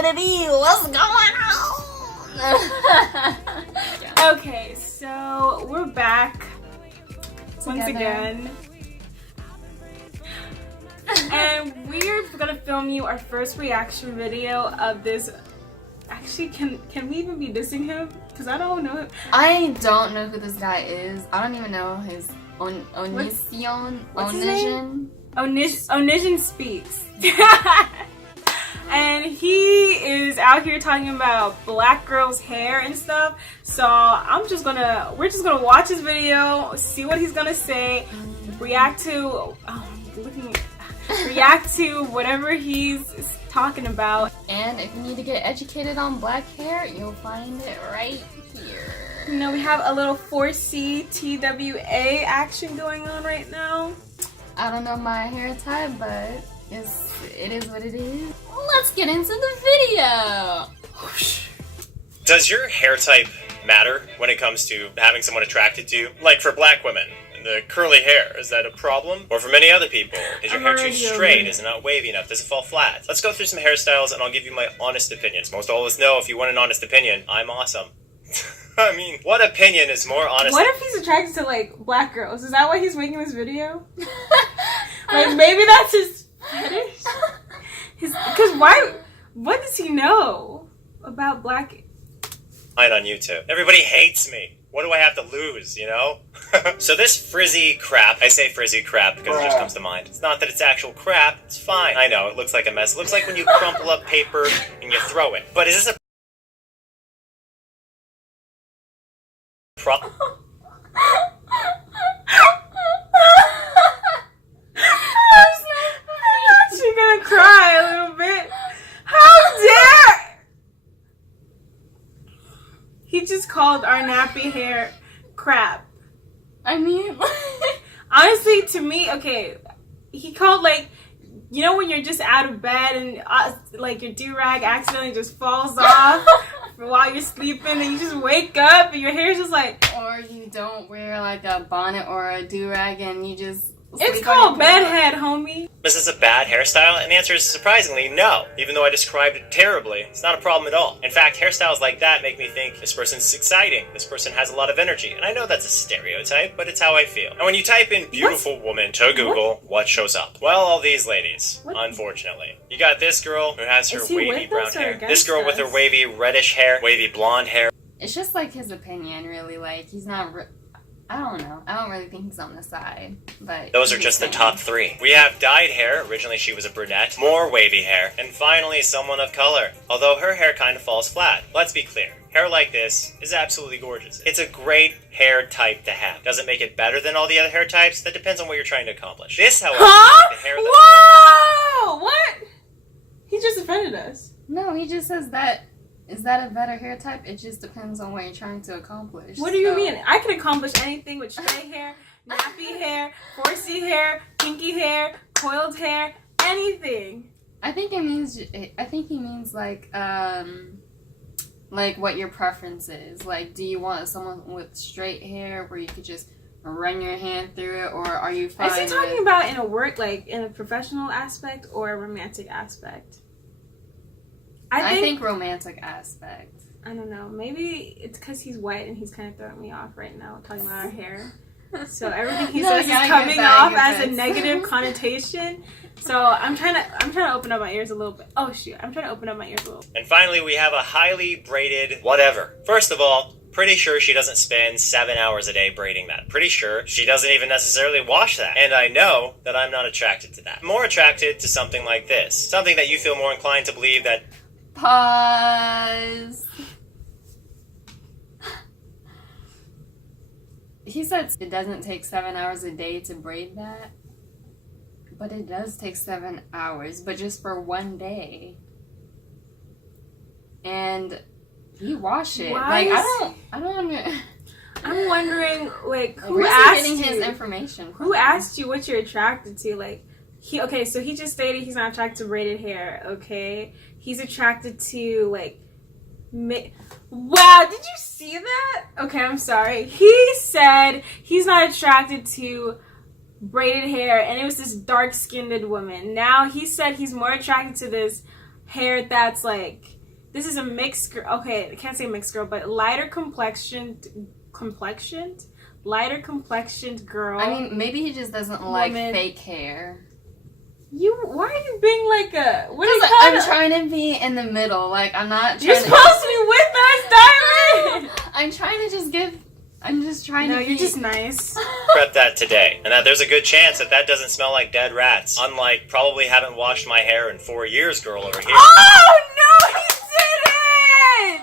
what it is. What's going on? Okay, so we're back once again. And we're gonna film you our first reaction video of this. Actually, can we even be dissing him? Because I don't know him. I don't know who this guy is. I don't even know his OnisionSpeaks. And he is out here talking about black girls' hair and stuff. So we're just gonna watch his video, see what he's gonna say, react to whatever he's talking about. And if you need to get educated on black hair, you'll find it right here. You know, we have a little 4C TWA action going on right now. I don't know my hair type, but it is what it is. Let's get into the video. Does your hair type matter when it comes to having someone attracted to you? Like for black women, the curly hair, is that a problem? Or for many other people, is your hair too straight? Is it not wavy enough? Does it fall flat? Let's go through some hairstyles and I'll give you my honest opinions. Most all of us know if you want an honest opinion, I'm awesome. I mean, what opinion is more honest? What if he's attracted to, like, black girls? Is that why he's making this video? Like, maybe that's his fetish? Because what does he know about black? On YouTube. Everybody hates me. What do I have to lose, you know? So this frizzy crap, I say frizzy crap because it just comes to mind. It's not that it's actual crap, it's fine. I know, it looks like a mess. It looks like when you crumple up paper and you throw it. But is this a problem? She's gonna cry a little bit. How dare! He just called our nappy hair crap. I mean, honestly, to me, okay, he called, like, you know when you're just out of bed and like your do-rag accidentally just falls off while you're sleeping and you just wake up and your hair's just like... Or you don't wear like a bonnet or a do-rag and you just... It's called bedhead, homie. Is this a bad hairstyle? And the answer is surprisingly no. Even though I described it terribly, it's not a problem at all. In fact, hairstyles like that make me think this person's exciting, this person has a lot of energy. And I know that's a stereotype, but it's how I feel. And when you type in beautiful woman to Google, what shows up? Well, all these ladies, unfortunately. You got this girl who has her wavy brown hair. This girl with her wavy reddish hair, wavy blonde hair. It's just like his opinion, really. Like, he's not... I don't know. I don't really think he's on the side, but... Those are just the top three. We have dyed hair. Originally she was a brunette. More wavy hair. And finally, someone of color. Although her hair kind of falls flat. Let's be clear. Hair like this is absolutely gorgeous. It's a great hair type to have. Does it make it better than all the other hair types? That depends on what you're trying to accomplish. This, however, is the hair that... Whoa! What? He just offended us. No, he just says that... Is that a better hair type? It just depends on what you're trying to accomplish. What do you mean? I can accomplish anything with straight hair, nappy hair, 4C hair, kinky hair, coiled hair, anything. I think he means like what your preference is. Like, do you want someone with straight hair where you could just run your hand through it, or are you fine? Is he talking about in a work, like in a professional aspect or a romantic aspect? I think romantic aspect. I don't know. Maybe it's because he's white and he's kind of throwing me off right now talking about our hair. So everything he says is coming off as a negative connotation. So I'm trying to open up my ears a little bit. Oh shoot! I'm trying to open up my ears a little bit. And finally, we have a highly braided whatever. First of all, pretty sure she doesn't spend 7 hours a day braiding that. Pretty sure she doesn't even necessarily wash that. And I know that I'm not attracted to that. I'm more attracted to something like this. Something that you feel more inclined to believe that... Pause. He said it doesn't take 7 hours a day to braid that. But it does take 7 hours, but just for one day. And you wash it. Why I don't I'm wondering, like, who asked you? His information. Who asked you what you're attracted to? Like, so he just stated he's not attracted to braided hair, okay? He's attracted to, like, wow, did you see that? Okay, I'm sorry. He said he's not attracted to braided hair, and it was this dark-skinned woman. Now he said he's more attracted to this hair that's like, this is a mixed girl. Okay, I can't say mixed girl, but lighter complexioned girl. I mean, maybe he just doesn't like Woman. fake hair. Why are you being like a, what do you Because call I'm it? trying to be in the middle. Like, I'm not You're trying supposed to be with us, Diamond! I'm trying to just give... I'm just trying No, to be... you're just nice. Prep that today, and that there's a good chance that that doesn't smell like dead rats. Unlike probably haven't washed my hair in 4 years girl over here. Oh, no, he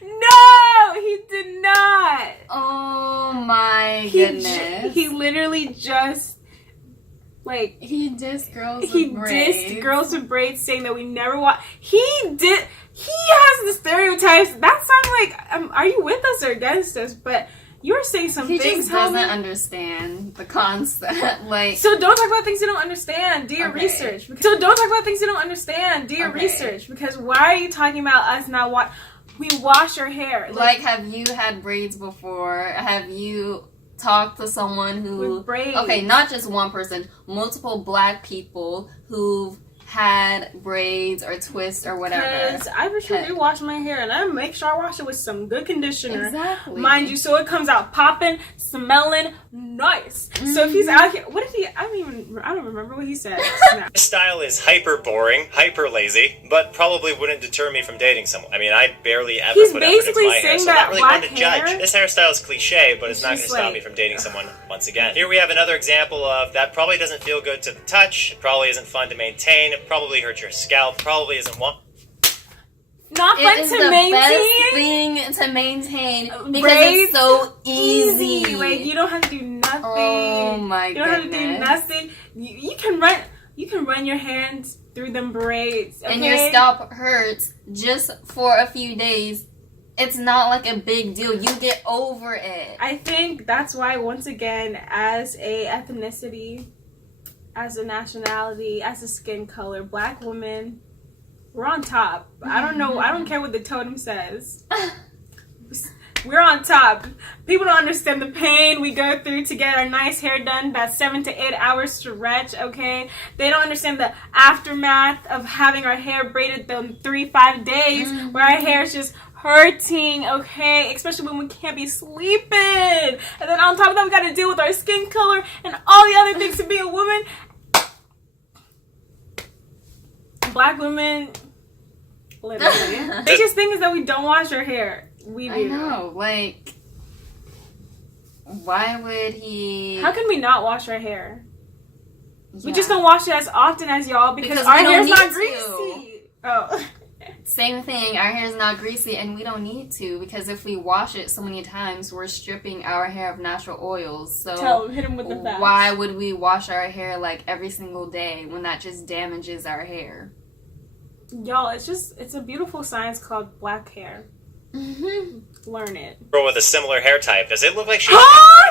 didn't! No, he did not. Oh my He goodness. he literally just, like, He dissed girls he with braids. dissed girls with braids, saying that we never watch. He has the stereotypes. That sounds like, are you with us or against us? But you were saying some He things, just doesn't homie. understand the concept. Like, So don't talk about things you don't understand. Do your Okay. research. So don't talk about things you don't understand. Do your Okay. research. Because why are you talking about us not we wash our hair? like, have you had braids before? Have you talked to someone who... with braids. Okay, not just one person. Multiple black people who've had braids or twists or whatever. Because I do wash my hair, and I make sure I wash it with some good conditioner. Exactly. Mind you, so it comes out popping, smelling nice. So if he's out here, what did he? I don't remember what he said. Snap. This style is hyper boring, hyper lazy, but probably wouldn't deter me from dating someone. I mean, I barely ever He's put effort into basically my hair, saying so I'm that not really black one to judge. hair- This hairstyle is cliche, but it's not going to just stop like- me from dating someone once again. Here we have another example of that probably doesn't feel good to the touch, it probably isn't fun to maintain, it probably hurts your scalp, probably isn't one. Not It fun is to the maintain. best thing to maintain because Braids, it's so easy. Like, you don't have to do nothing. Oh my You don't have to do goodness. nothing. You can run your hands through them braids, okay? And your scalp hurts just for a few days. It's not like a big deal. You get over it. I think that's why, once again, as a ethnicity, as a nationality, as a skin color, black women, we're on top. I don't know. I don't care what the totem says. We're on top. People don't understand the pain we go through to get our nice hair done. That 7 to 8 hour stretch, okay? They don't understand the aftermath of having our hair braided them 3-5 days where our hair is just hurting, okay? Especially when we can't be sleeping. And then on top of that, we got to deal with our skin color and all the other things to be a woman. Black women, literally. Biggest thing is that we don't wash our hair. We do. I know. Like, why would he... How can we not wash our hair? We Yeah. just don't wash it as often as y'all because Because our we don't hair's not need greasy. Oh. Same thing. Our hair is not greasy, and we don't need to because if we wash it so many times, we're stripping our hair of natural oils. So Hit him with the facts. why would we wash our hair like every single day when that just damages our hair? Y'all, it's a beautiful science called black hair. Learn it. Girl with a similar hair type, does it look like she's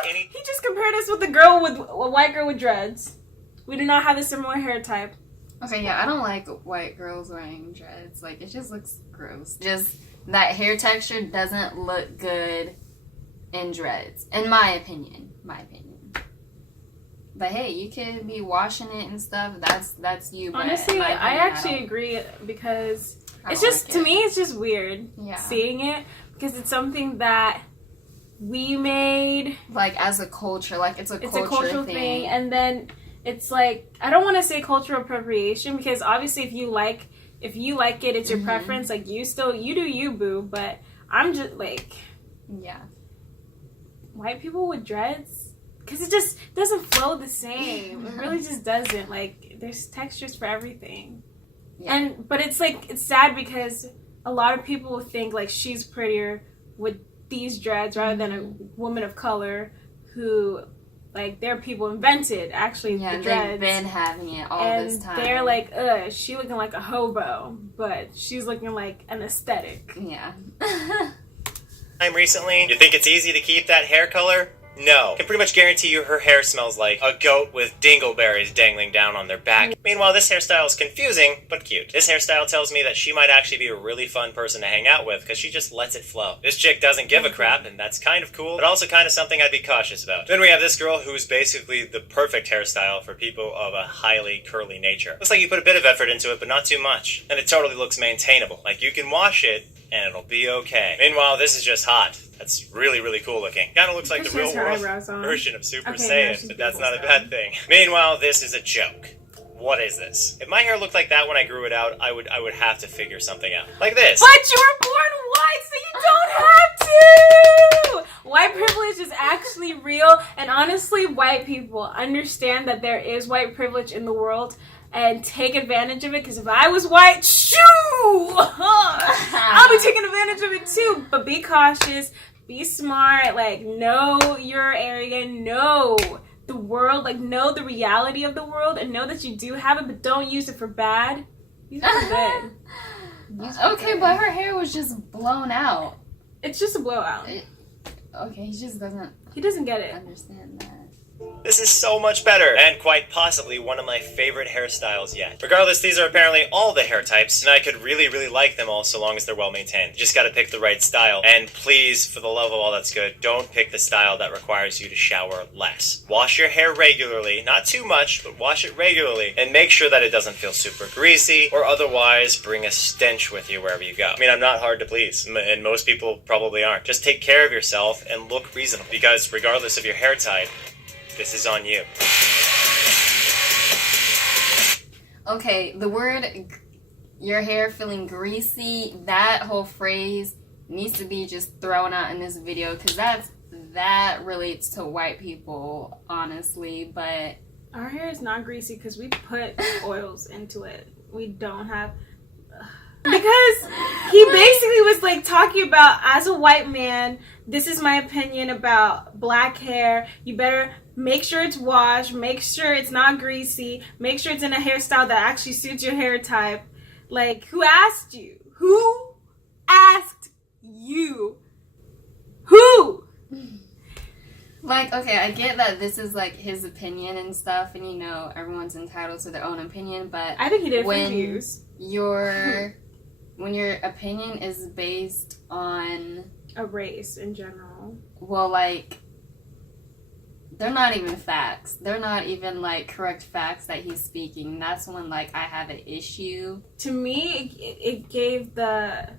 any? He just compared us with a white girl with dreads. We do not have a similar hair type. Okay, yeah, I don't like white girls wearing dreads. Like, it just looks gross. Just that hair texture doesn't look good in dreads, in my opinion. But hey, you could be washing it and stuff. That's you. But Honestly, in my I opinion, actually don't- agree because I it's don't just, like to it. me, it's just weird Yeah. seeing it because it's something that we made. Like, as a culture, like it's a Cultural thing. And then it's like, I don't want to say cultural appropriation because obviously if you like it, it's your preference. Like, you do you, boo. But I'm just like, Yeah. white people with dreads, because it just doesn't flow the same. It really just doesn't. Like, there's textures for everything. Yeah. But it's like, it's sad because a lot of people think like she's prettier with these dreads rather than a woman of color who, like, their people invented actually Yeah, the dreads. they've been having it all and this time. they're like, ugh, she looking like a hobo, but she's looking like an aesthetic. Yeah. Time recently, you think it's easy to keep that hair color? No. I can pretty much guarantee you her hair smells like a goat with dingleberries dangling down on their back. Meanwhile, this hairstyle is confusing, but cute. This hairstyle tells me that she might actually be a really fun person to hang out with, because she just lets it flow. This chick doesn't give a crap, and that's kind of cool, but also kind of something I'd be cautious about. Then we have this girl who's basically the perfect hairstyle for people of a highly curly nature. Looks like you put a bit of effort into it, but not too much. And it totally looks maintainable. Like, you can wash it, and it'll be okay. Meanwhile, this is just hot. That's really, really cool looking. Kinda looks like the real world version of Super Saiyan, but that's not a bad thing. Meanwhile, this is a joke. What is this? If my hair looked like that when I grew it out, I would have to figure something out. Like this. But you were born white, so you don't have to! White privilege is actually real, and honestly, white people understand that there is white privilege in the world and take advantage of it, because if I was white, shoo! I'll be taking advantage of it too. But be cautious, be smart, like, know your area, know the world, like, know the reality of the world, and know that you do have it, but don't use it for bad. Use it for good. Okay, but her hair was just blown out. It's just a blowout. Okay, he just doesn't... He doesn't get it. Understand that. This is so much better, and quite possibly one of my favorite hairstyles yet. Regardless, these are apparently all the hair types, and I could really, really like them all so long as they're well maintained. You just gotta pick the right style, and please, for the love of all that's good, don't pick the style that requires you to shower less. Wash your hair regularly, not too much, but wash it regularly, and make sure that it doesn't feel super greasy, or otherwise bring a stench with you wherever you go. I mean, I'm not hard to please, and most people probably aren't. Just take care of yourself and look reasonable, because regardless of your hair type, this is on you. Okay, the word your hair feeling greasy, that whole phrase needs to be just thrown out in this video, because that relates to white people, honestly. But our hair is not greasy because we put oils into it. We don't have... Because he basically was like talking about, as a white man, this is my opinion about black hair. You better make sure it's washed, make sure it's not greasy, make sure it's in a hairstyle that actually suits your hair type. Like, who asked you? Who asked you? Who? like, okay, I get that this is like his opinion and stuff, and you know, everyone's entitled to their own opinion, but I think he did for views. When your opinion is based on a race in general, well, like, they're not even facts. They're not even like correct facts that he's speaking. That's when, like, I have an issue. To me, it gave the,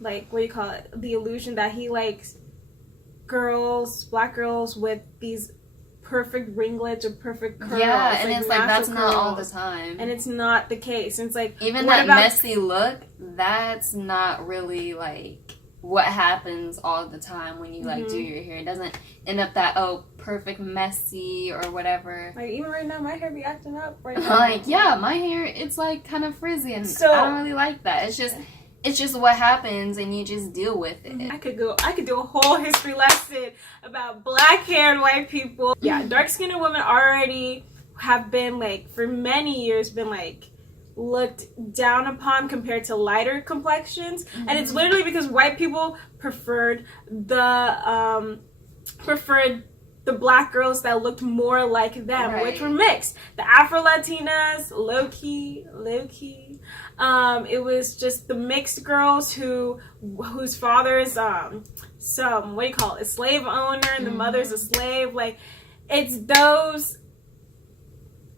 like, what do you call it? The illusion that he likes girls, black girls with these perfect ringlets or perfect curls. Yeah, and it's like, that's curls. not all the time. And it's not the case. And it's like, even that messy look, that's not really like what happens all the time when you like do your hair. It doesn't end up that perfect messy or whatever. Like, even right now, my hair be acting up right now. Like, yeah, my hair, it's like kind of frizzy, and so, I don't really like that. It's just what happens, and you just deal with it. I could do a whole history lesson about black hair and white people. Yeah, dark-skinned women already have been, like, for many years, been, like, looked down upon compared to lighter complexions. And it's literally because white people preferred the black girls that looked more like them, right, which were mixed. The Afro-Latinas, low-key. It was just the mixed girls whose father's some, what do you call it, a slave owner, and the mother's a slave. Like, it's those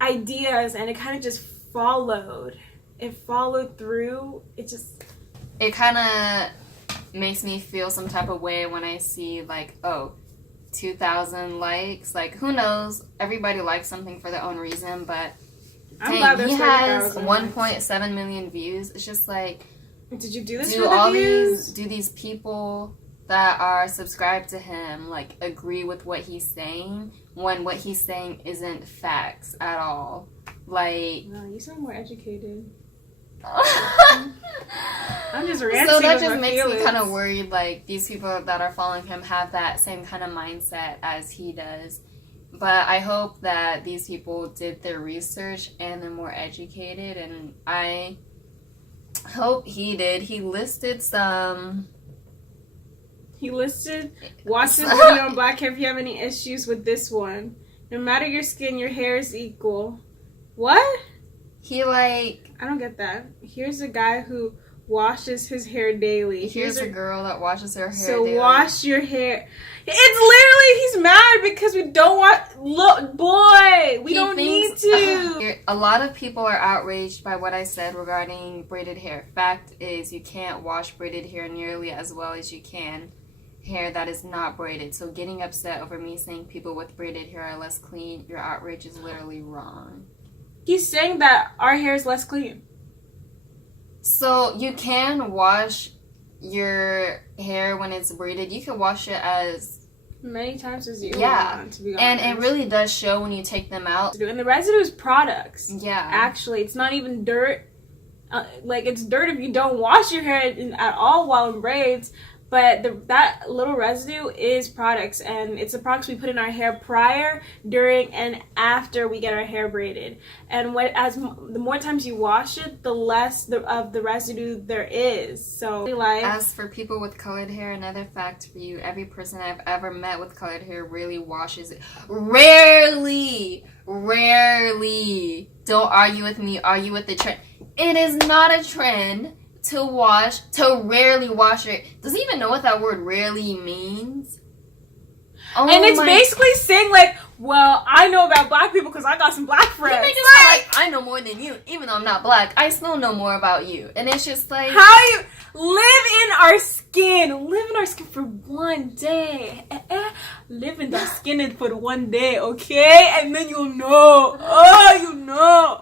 ideas, and it kind of just followed. It followed through. It kind of makes me feel some type of way when I see, like, 2,000 likes. Like, who knows? Everybody likes something for their own reason, but dang, he has 1.7 million views. It's just like, did you do this for the views? Do these people that are subscribed to him, like, agree with what he's saying when what he's saying isn't facts at all? Like, no, you sound more educated. I'm just ranting. So that just makes me kind of worried, like, these people that are following him have that same kind of mindset as he does. But I hope that these people did their research and they're more educated, and I hope he did. He listed some He listed, watch this video on black hair if you have any issues with this one. No matter your skin, your hair is equal. What? He like... I don't get that. Here's a guy who washes his hair daily. Here's a girl that washes her hair so daily. Wash your hair. It's literally, he's mad because we don't want... Look, boy, we don't need to. A lot of people are outraged by what I said regarding braided hair. Fact is, you can't wash braided hair nearly as well as you can hair that is not braided. So getting upset over me saying people with braided hair are less clean, your outrage is literally wrong. He's saying that our hair is less clean. So you can wash your hair when it's braided. You can wash it as many times as you want, to be honest. And it really does show when you take them out. And the residue is products. Yeah. Actually, it's not even dirt. Like, it's dirt if you don't wash your hair at all while in braids. But that little residue is products, and it's the products we put in our hair prior, during, and after we get our hair braided. And the more times you wash it, the less of the residue there is. So, as for people with colored hair, another fact for you: every person I've ever met with colored hair really washes it. Rarely. Don't argue with me. Argue with the trend. It is not a trend to rarely wash your... Does he even know what that word rarely means? Oh, and it's basically saying, like, well, I know about black people because I got some black friends. He makes it sound like I know more than you. Even though I'm not black, I still know more about you. And it's just like... How you live in our skin. Live in our skin for one day. Live in our skin for one day, okay? And then you'll know. Oh, you know.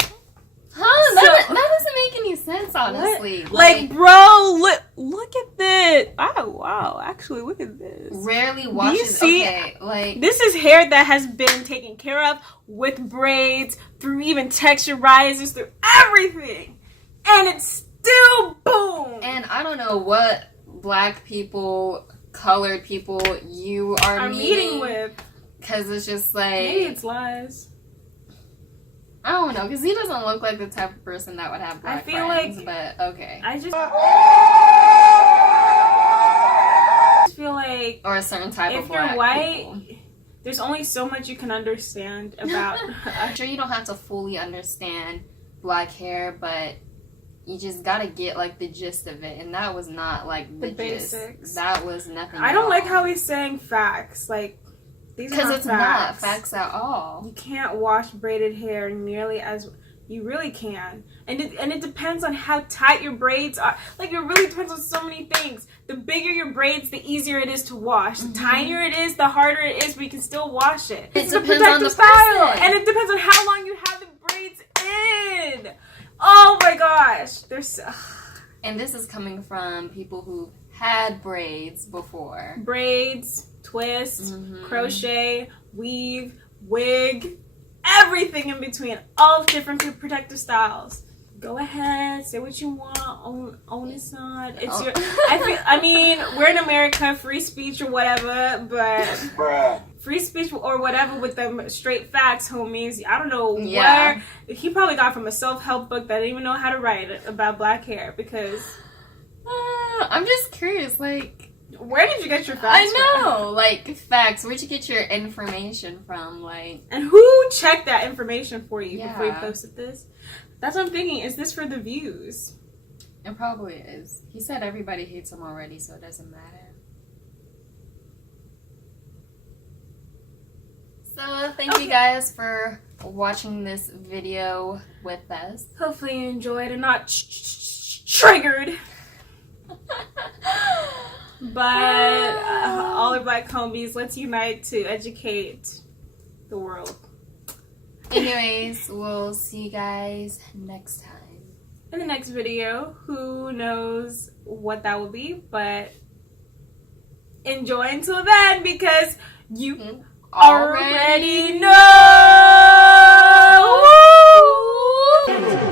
Huh? That doesn't make any sense, honestly. Like, bro, look at this. Oh, wow. Actually, look at this. Rarely washes. Do you see? Okay, like, this is hair that has been taken care of with braids, through even texture rises, through everything. And it's still boom. And I don't know what black people, colored people you are meeting with. Because it's just like... Maybe it's lies. I don't know, because he doesn't look like the type of person that would have black friends, but okay. I just feel like... Or a certain type of black if you're white, people. There's only so much you can understand about... I'm sure you don't have to fully understand black hair, but you just gotta get, like, the gist of it, and that was not, like, the basics. Gist. That was nothing I don't like how he's saying facts, like... Because it's not facts at all. You can't wash braided hair nearly as you really can, and it depends on how tight your braids are. Like, it really depends on so many things. The bigger your braids, the easier it is to wash. The tinier it is, the harder it is, but you can still wash it. It depends on the style, person. and it depends on how long you have the braids in. Oh my gosh, there's. And this is coming from people who had braids before. Braids. Twist, crochet, weave, wig, everything in between, all different protective styles. Go ahead, say what you want, own it, son. It's your. I mean, we're in America, free speech or whatever, but free speech or whatever with them straight facts, homies. I don't know where he probably got from a self-help book that didn't even know how to write about black hair because. I'm just curious, like. Where did you get your facts from? Like, facts. Where'd you get your information from? Like, and who checked that information for you before you posted this? That's what I'm thinking. Is this for the views? It probably is. He said everybody hates him already, so it doesn't matter. So, thank you guys for watching this video with us. Hopefully you enjoyed and not triggered. But all the black homies, let's unite to educate the world. Anyways, we'll see you guys next time. In the next video, who knows what that will be, but enjoy until then because you already know! Woo!